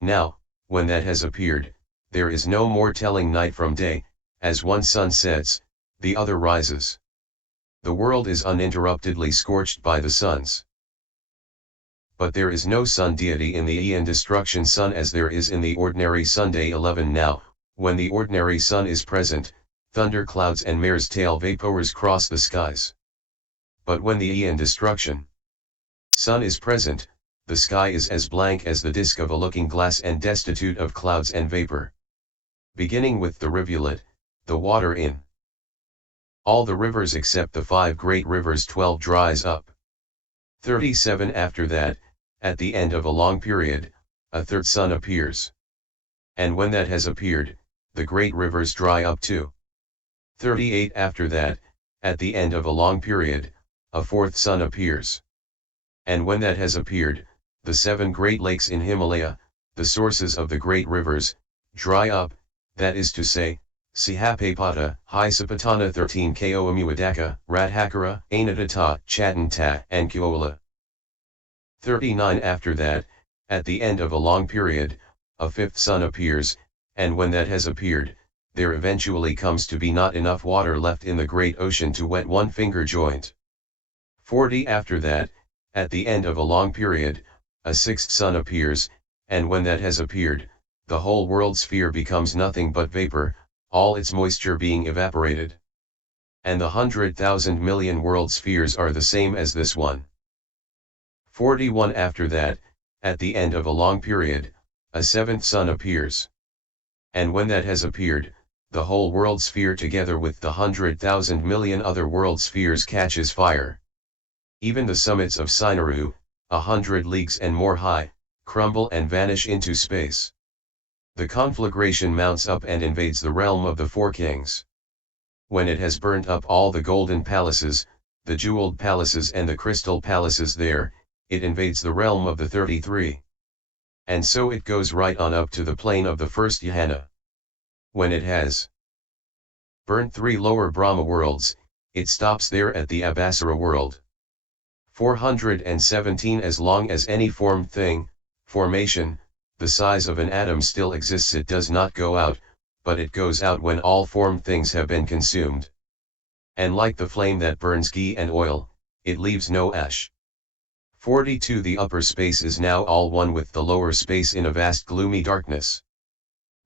Now, when that has appeared, there is no more telling night from day, as one sun sets, the other rises. The world is uninterruptedly scorched by the suns. But there is no sun deity in the aeon-destruction sun as there is in the ordinary sun. Day 11. Now, when the ordinary sun is present, thunder clouds and mare's tail vapours cross the skies. But when the aeon-destruction sun is present, the sky is as blank as the disk of a looking glass and destitute of clouds and vapour. Beginning with the rivulet, the water in all the rivers except the 5 great rivers 12 dries up. 37. After that, at the end of a long period, a third sun appears. And when that has appeared, the great rivers dry up too. 38. After that, at the end of a long period, a fourth sun appears. And when that has appeared, the 7 great lakes in Himalaya, the sources of the great rivers, dry up, that is to say, Sihapapata, Hisapatana 13 Koamuadaka, Radhakara, Ainatata, Chatanta, and Kuola. 39. After that, at the end of a long period, a fifth sun appears, and when that has appeared, there eventually comes to be not enough water left in the great ocean to wet one finger joint. 40. After that, at the end of a long period, a sixth sun appears, and when that has appeared, the whole world sphere becomes nothing but vapor, all its moisture being evaporated. And the 100,000 million world spheres are the same as this one. 41. After that, at the end of a long period, a seventh sun appears. And when that has appeared, the whole world sphere together with the 100,000 million other world spheres catches fire. Even the summits of Sinaru, 100 leagues and more high, crumble and vanish into space. The conflagration mounts up and invades the realm of the 4 kings. When it has burnt up all the golden palaces, the jeweled palaces and the crystal palaces there, it invades the realm of the 33. And so it goes right on up to the plane of the first Yahana. When it has burnt 3 lower Brahma worlds, it stops there at the Abhasara world. 417. As long as any formed thing, formation, the size of an atom still exists, it does not go out, but it goes out when all formed things have been consumed. And like the flame that burns ghee and oil, it leaves no ash. 42. The upper space is now all one with the lower space in a vast gloomy darkness.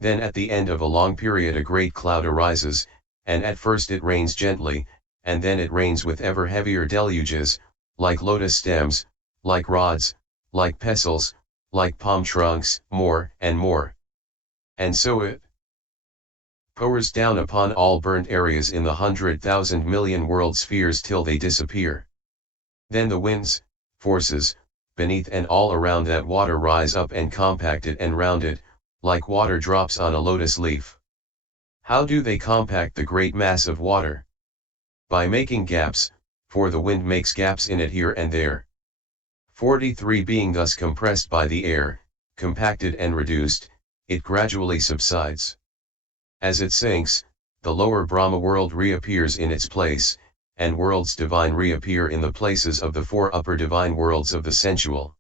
Then at the end of a long period a great cloud arises, and at first it rains gently, and then it rains with ever heavier deluges, like lotus stems, like rods, like pestles, like palm trunks, more and more. And so it pours down upon all burnt areas in the 100,000 million world spheres till they disappear. Then the winds, forces, beneath and all around that water rise up and compact it and round it, like water drops on a lotus leaf. How do they compact the great mass of water? By making gaps, for the wind makes gaps in it here and there. 43. Being thus compressed by the air, compacted and reduced, it gradually subsides. As it sinks, the lower Brahma world reappears in its place, and worlds divine reappear in the places of the 4 upper divine worlds of the sensual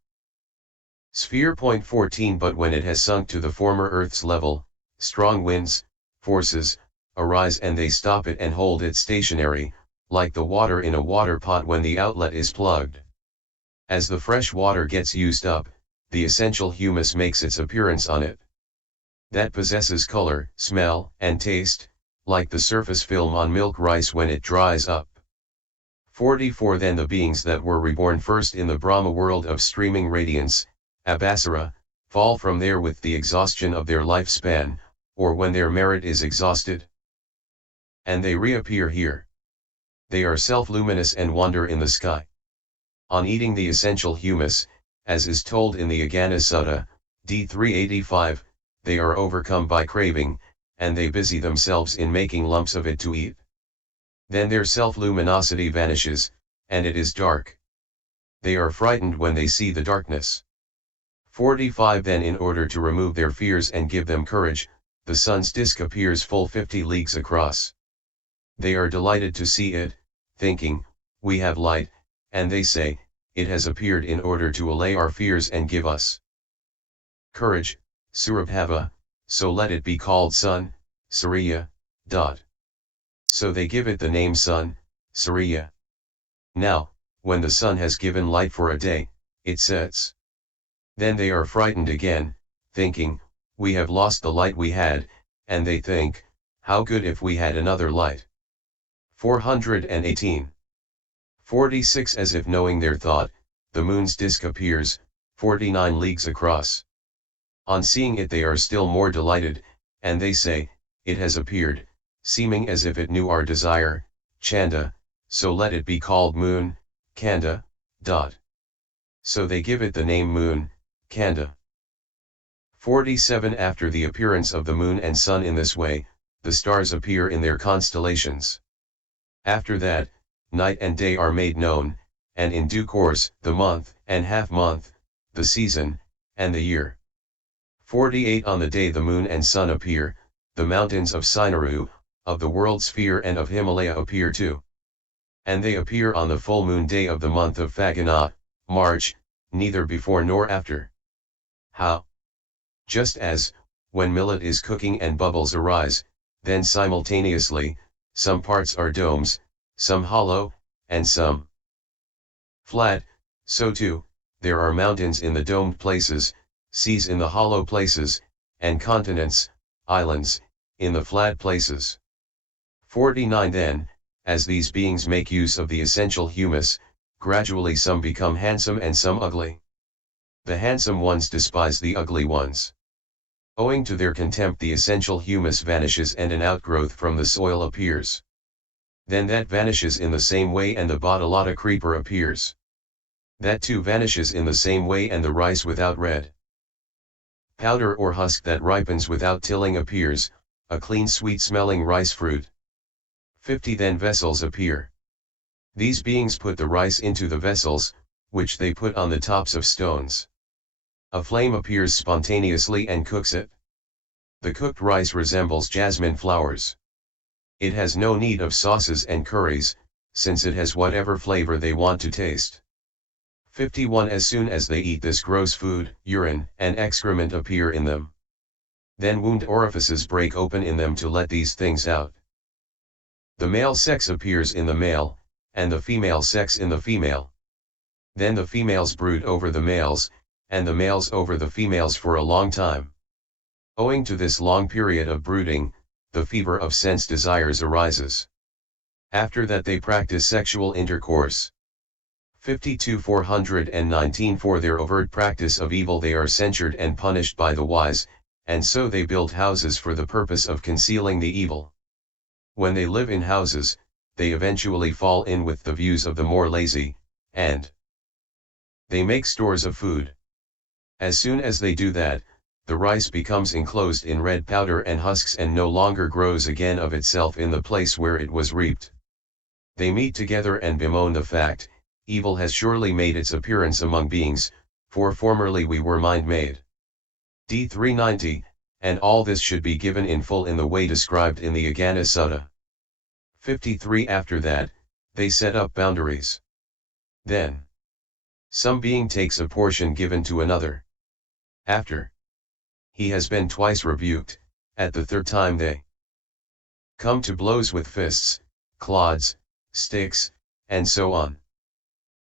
sphere. 14. But when it has sunk to the former earth's level, strong winds, forces, arise and they stop it and hold it stationary, like the water in a water pot when the outlet is plugged. As the fresh water gets used up, the essential humus makes its appearance on it. That possesses color, smell, and taste, like the surface film on milk rice when it dries up. 44. Then the beings that were reborn first in the Brahma world of streaming radiance, Abhasara, fall from there with the exhaustion of their lifespan, or when their merit is exhausted. And they reappear here. They are self-luminous and wander in the sky. On eating the essential humus, as is told in the Agana Sutta, d. 385, they are overcome by craving, and they busy themselves in making lumps of it to eat. Then their self-luminosity vanishes, and it is dark. They are frightened when they see the darkness. 45. Then in order to remove their fears and give them courage, the sun's disk appears full 50 leagues across. They are delighted to see it, thinking, we have light, and they say, it has appeared in order to allay our fears and give us courage. Surabhava, so let it be called sun, Suriya. So they give it the name sun, Suriya. Now, when the sun has given light for a day, it sets. Then they are frightened again, thinking, we have lost the light we had, and they think, how good if we had another light. 418. 46 As if knowing their thought, the moon's disk appears, 49 leagues across. On seeing it they are still more delighted, and they say, it has appeared, seeming as if it knew our desire, Chanda, so let it be called moon, Kanda. So they give it the name moon, Kanda. 47 After the appearance of the moon and sun in this way, the stars appear in their constellations. After that, night and day are made known, and in due course, the month and half-month, the season, and the year. 48 On the day the moon and sun appear, the mountains of Sinaru, of the world sphere and of Himalaya appear too. And they appear on the full moon day of the month of Phagana, March, neither before nor after. How? Just as, when millet is cooking and bubbles arise, then simultaneously, some parts are domes, some hollow, and some flat, so too, there are mountains in the domed places, seas in the hollow places, and continents, islands, in the flat places. 49 Then, as these beings make use of the essential humus, gradually some become handsome and some ugly. The handsome ones despise the ugly ones. Owing to their contempt the essential humus vanishes and an outgrowth from the soil appears. Then that vanishes in the same way and the Bodalata creeper appears. That too vanishes in the same way and the rice without red powder or husk that ripens without tilling appears, a clean sweet-smelling rice fruit. 50 Then vessels appear. These beings put the rice into the vessels, which they put on the tops of stones. A flame appears spontaneously and cooks it. The cooked rice resembles jasmine flowers. It has no need of sauces and curries, since it has whatever flavor they want to taste. 51 As soon as they eat this gross food, urine and excrement appear in them. Then wound orifices break open in them to let these things out. The male sex appears in the male, and the female sex in the female. Then the females brood over the males, and the males over the females for a long time. Owing to this long period of brooding, the fever of sense desires arises. After that they practice sexual intercourse. 52 419 For their overt practice of evil they are censured and punished by the wise, and so they build houses for the purpose of concealing the evil. When they live in houses, they eventually fall in with the views of the more lazy, and they make stores of food. As soon as they do that, the rice becomes enclosed in red powder and husks and no longer grows again of itself in the place where it was reaped. They meet together and bemoan the fact, evil has surely made its appearance among beings, for formerly we were mind-made. D 390, and all this should be given in full in the way described in the Agana Sutta. 53 After that, they set up boundaries. Then, some being takes a portion given to another. After he has been twice rebuked, at the third time they come to blows with fists, clods, sticks, and so on.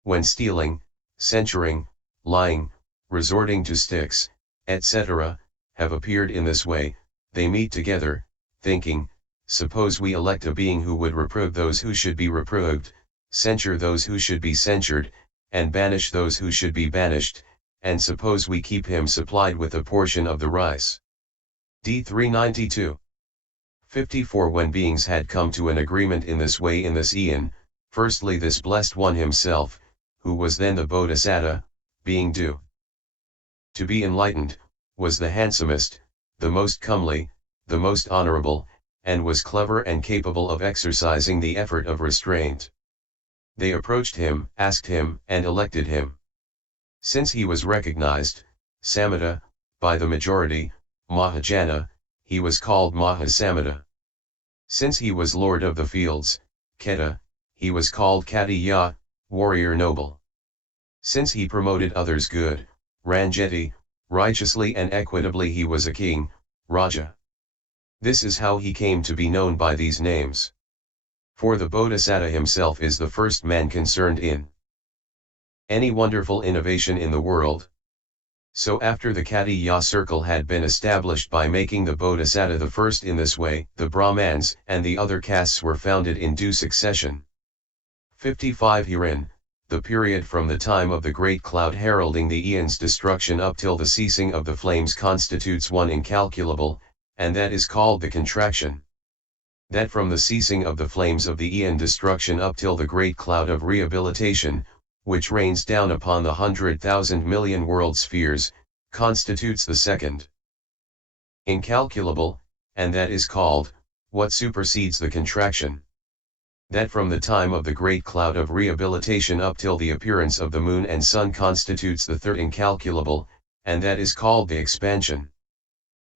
When stealing, censuring, lying, resorting to sticks, etc., have appeared in this way, they meet together, thinking, suppose we elect a being who would reprove those who should be reproved, censure those who should be censured, and banish those who should be banished, and suppose we keep him supplied with a portion of the rice. D 392. 54 When beings had come to an agreement in this way in this aeon, firstly this blessed one himself, who was then the Bodhisattva, being due to be enlightened, was the handsomest, the most comely, the most honorable, and was clever and capable of exercising the effort of restraint. They approached him, asked him, and elected him. Since he was recognized, Sammata, by the majority, Mahajana, he was called Mahasammata. Since he was lord of the fields, Keta, he was called Katiya, warrior noble. Since he promoted others' good, Ranjeti, Righteously and equitably he was a king, Raja. This is how he came to be known by these names. For the Bodhisattva himself is the first man concerned in any wonderful innovation in the world. So after the Katiya circle had been established by making the Bodhisattva the first in this way, the Brahmans and the other castes were founded in due succession. 55 Herein, the period from the time of the great cloud heralding the aeon's destruction up till the ceasing of the flames constitutes one incalculable, and that is called the contraction. That from the ceasing of the flames of the aeon destruction up till the great cloud of rehabilitation, which rains down upon the 100,000 million world spheres, constitutes the second incalculable, and that is called, what supersedes the contraction. That from the time of the great cloud of rehabilitation up till the appearance of the moon and sun constitutes the third incalculable, and that is called the expansion.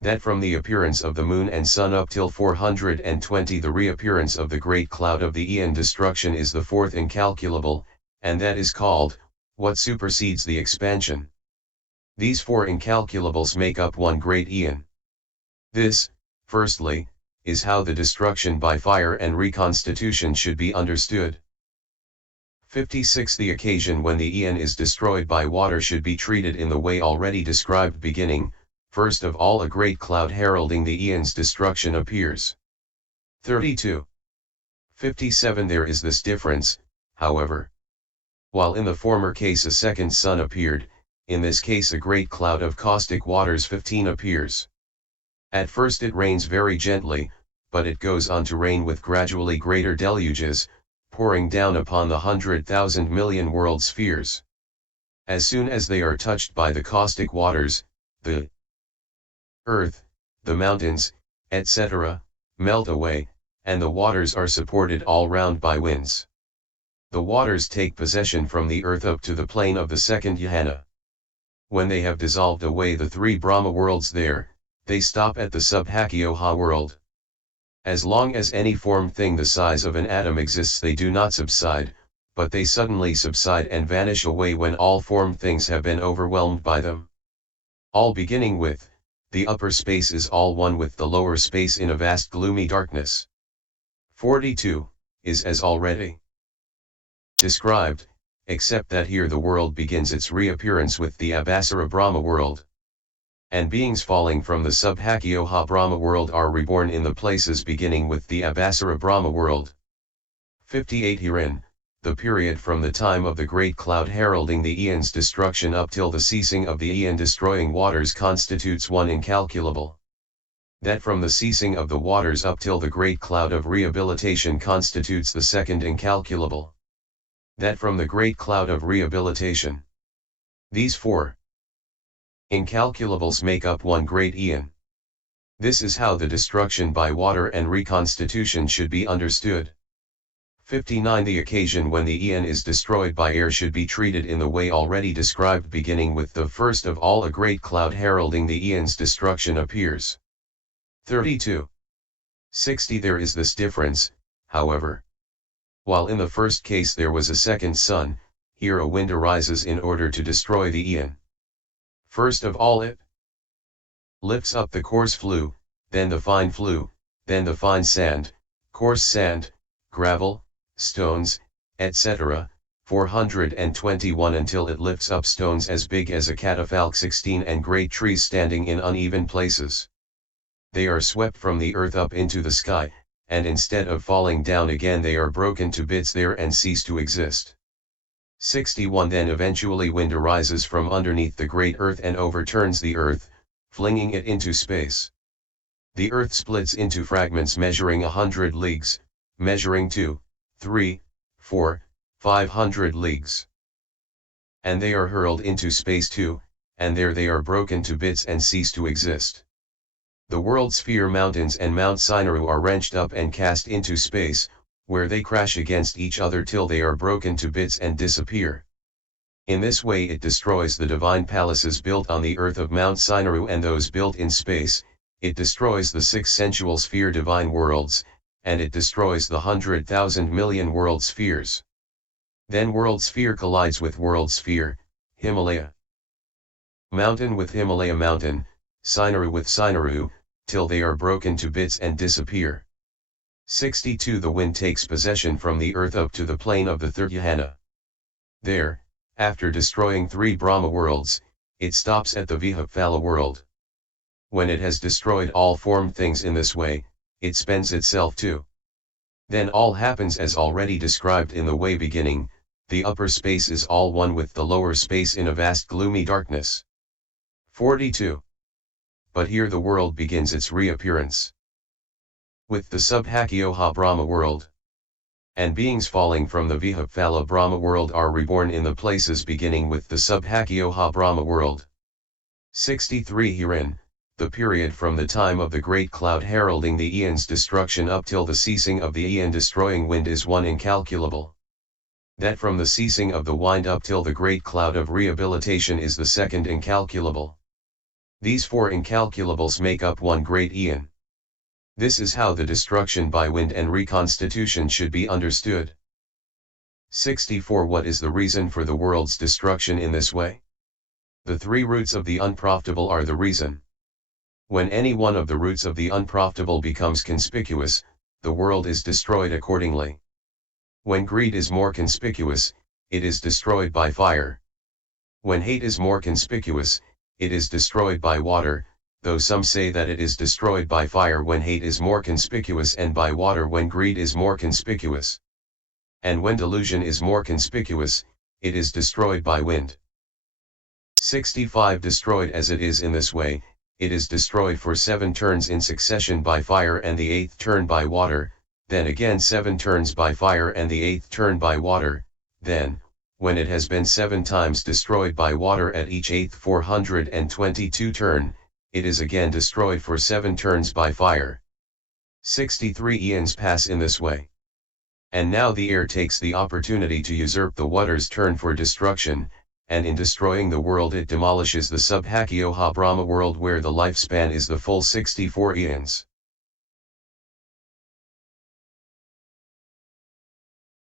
That from the appearance of the moon and sun up till 420 the reappearance of the great cloud of the aeon destruction is the fourth incalculable, and that is called, what supersedes the expansion. These four incalculables make up one great aeon. This, firstly, is how the destruction by fire and reconstitution should be understood. 56 The occasion when the aeon is destroyed by water should be treated in the way already described, beginning, first of all a great cloud heralding the aeon's destruction appears. 32. 57 There is this difference, however. While in the former case a second sun appeared, in this case a great cloud of caustic waters 15 appears. At first it rains very gently, but it goes on to rain with gradually greater deluges, pouring down upon the 100,000 million world spheres. As soon as they are touched by the caustic waters, the earth, the mountains, etc., melt away, and the waters are supported all round by winds. The waters take possession from the earth up to the plane of the second Yahana. When they have dissolved away the three Brahma worlds there, they stop at the Subhakyoha world. As long as any formed thing the size of an atom exists they do not subside, but they suddenly subside and vanish away when all formed things have been overwhelmed by them. All beginning with, the upper space is all one with the lower space in a vast gloomy darkness. 42, is as already described, except that here the world begins its reappearance with the Abhasara Brahma world. And beings falling from the Subhakyoha Brahma world are reborn in the places beginning with the Abhasara Brahma world. 58 Herein, the period from the time of the great cloud heralding the aeon's destruction up till the ceasing of the aeon-destroying waters constitutes one incalculable. That from the ceasing of the waters up till the great cloud of rehabilitation constitutes the second incalculable. That from the great cloud of rehabilitation. These four incalculables make up one great aeon. This is how the destruction by water and reconstitution should be understood. 59 The occasion when the aeon is destroyed by air should be treated in the way already described, beginning with the first of all a great cloud heralding the aeon's destruction appears. 32. 60 There is this difference, however. While in the first case there was a second sun, here a wind arises in order to destroy the aeon. First of all it lifts up the coarse flue, then the fine flue, then the fine sand, coarse sand, gravel, stones, etc., 421 until it lifts up stones as big as a catafalque 16 and great trees standing in uneven places. They are swept from the earth up into the sky, and instead of falling down again they are broken to bits there and cease to exist. 61 Then eventually wind arises from underneath the great earth and overturns the earth, flinging it into space. The earth splits into fragments measuring 100 leagues, measuring 2, 3, 4, 500 leagues. And they are hurled into space too, and there they are broken to bits and cease to exist. The world sphere mountains and Mount Sinai are wrenched up and cast into space, where they crash against each other till they are broken to bits and disappear. In this way it destroys the divine palaces built on the earth of Mount Sinai and those built in space, it destroys the 6 sensual sphere divine worlds, and it destroys the 100,000 million world spheres. Then world sphere collides with world sphere, Himalaya. Mountain with Himalaya mountain, Sinaru with Sinaru, till they are broken to bits and disappear. 62 The wind takes possession from the earth up to the plain of the third Yahana. There, after destroying 3 Brahma worlds, it stops at the Vihaphala world. When it has destroyed all formed things in this way, it spends itself too. Then all happens as already described in the way beginning, the upper space is all one with the lower space in a vast gloomy darkness. 42. But here the world begins its reappearance. With the Subhakyoha Brahma world. And beings falling from the Vihaphala Brahma world are reborn in the places beginning with the Subhakyoha Brahma world. 63 Herein, the period from the time of the great cloud heralding the aeon's destruction up till the ceasing of the aeon-destroying wind is one incalculable. That from the ceasing of the wind up till the great cloud of rehabilitation is the second incalculable. These 4 incalculables make up one great aeon. This is how the destruction by wind and reconstitution should be understood. 64 What is the reason for the world's destruction in this way? The 3 roots of the unprofitable are the reason. When any one of the roots of the unprofitable becomes conspicuous, the world is destroyed accordingly. When greed is more conspicuous, it is destroyed by fire. When hate is more conspicuous, it is destroyed by water, though some say that it is destroyed by fire when hate is more conspicuous and by water when greed is more conspicuous. And when delusion is more conspicuous, it is destroyed by wind. 65 Destroyed as it is in this way, it is destroyed for 7 turns in succession by fire and the 8th turn by water, then again 7 turns by fire and the 8th turn by water, then, when it has been 7 times destroyed by water at each 8th 422 turn, it is again destroyed for 7 turns by fire. 63 Eons pass in this way. And now the air takes the opportunity to usurp the water's turn for destruction, and in destroying the world it demolishes the Subhakyoha Brahma world where the lifespan is the full 64 eons.